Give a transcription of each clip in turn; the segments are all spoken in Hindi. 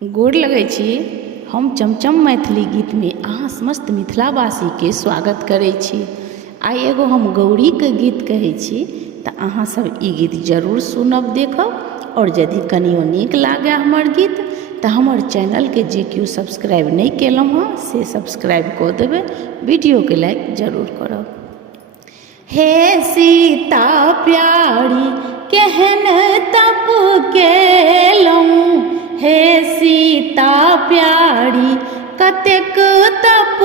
गोर लगै छी। हम चमचम मैथिली गीत में अहाँ समस्त मिथिलावासी के स्वागत करै छी। आई एगो हम गौरी के गीत कहै छी तऽ अहाँ सब ई गीत जरूर सुनब देखब। और यदि कनियो नीक लागे हमर गीत तऽ हमर चैनल के जे केओ सब्सक्राइब नहीं केलहुँ हँ से सब्सक्राइब कऽ देबै, वीडियो के लाइक जरूर करब। हे सीता प्यारी केहन तप केलहुँ, हे सीता प्यारी कतेक तप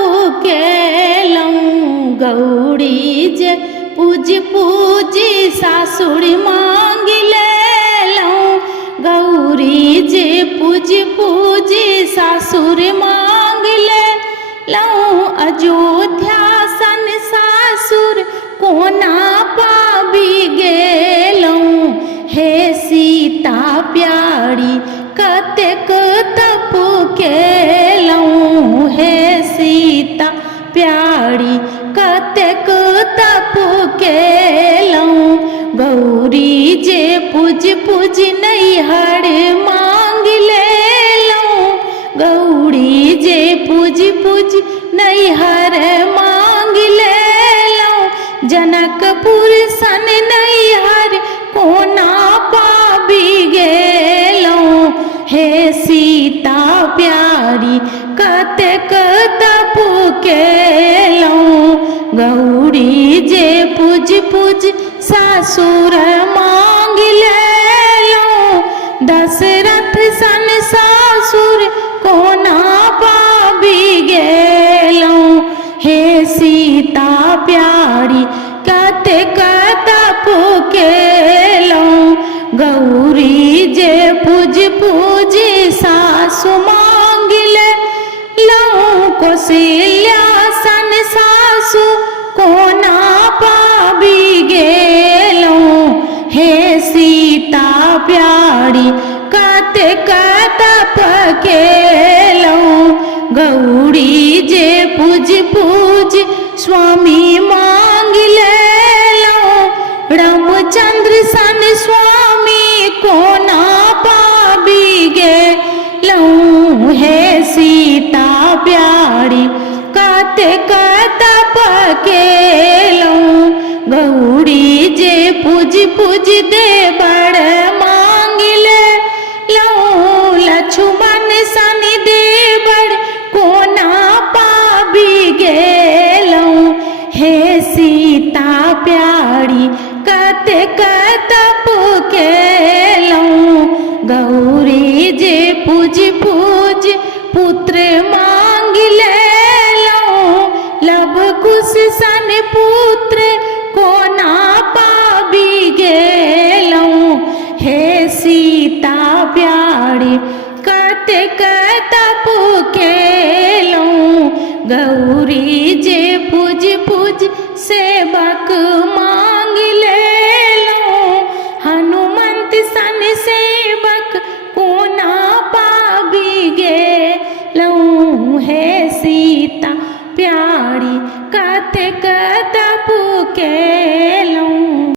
केलहुँ। गौरी जे पूज पूजी सासुर मांग लेलहुँ, गौरी जे पूज पूजी सासुर मांग लेलहुँ। अयोध्या सन सासुर कोना पाबी गेलहुँ, हे सीता प्यारी कतेक तप केलहुँ। हे सीता प्यारी कतेक तप केलहुँ। गौरी जे पूज पूज नैहर मांग लेलहुँ, गौरी जे पूज पूज नैहर मांग लेलहुँ। जनकपुर सन नैहर कोना पाबी गेलहुँ, हे सीता प्यारी कतेक तप केलहुँ। गौरी जे पूज पूज सासुर मांग लेलहुँ, दशरथ सन सासुर कोना पाबी गेलहुँ। हे सीता प्यारी कतेक तप केलहुँ। गौरी जे पूज पूज सासु मांग लेलहुँ, कौशल्या सन सासु कोना पाबी गेलहुँ। हे सीता प्यारी कतेक तप केलहुँ। गौरी जे पूज पूज स्वामी मांग लेलहुँ, रामचंद्र सन स्वामी कोना पाबी गेलहुँ। हे सीता प्यारी कतेक तप केलहुँ। गौरी जे पूज पूज देवर मांग लेलहुँ, लक्ष्मण सन देवर कोना पाबी गेलहुँ। हे सीता प्यारी कतेक तप केलहुँ। गौरी जे पूज पूज पुत्र मांग लेलहुँ, लव कुश सन पुत्र कोना पाबी गेलहुँ। हे सीता प्यारी कतेक तप केलहुँ। गौरी जे पूज पूज सेवक मांग लेलहुँ, हनुमंत सन सेवक कोना पाबी गेलहुँ। हे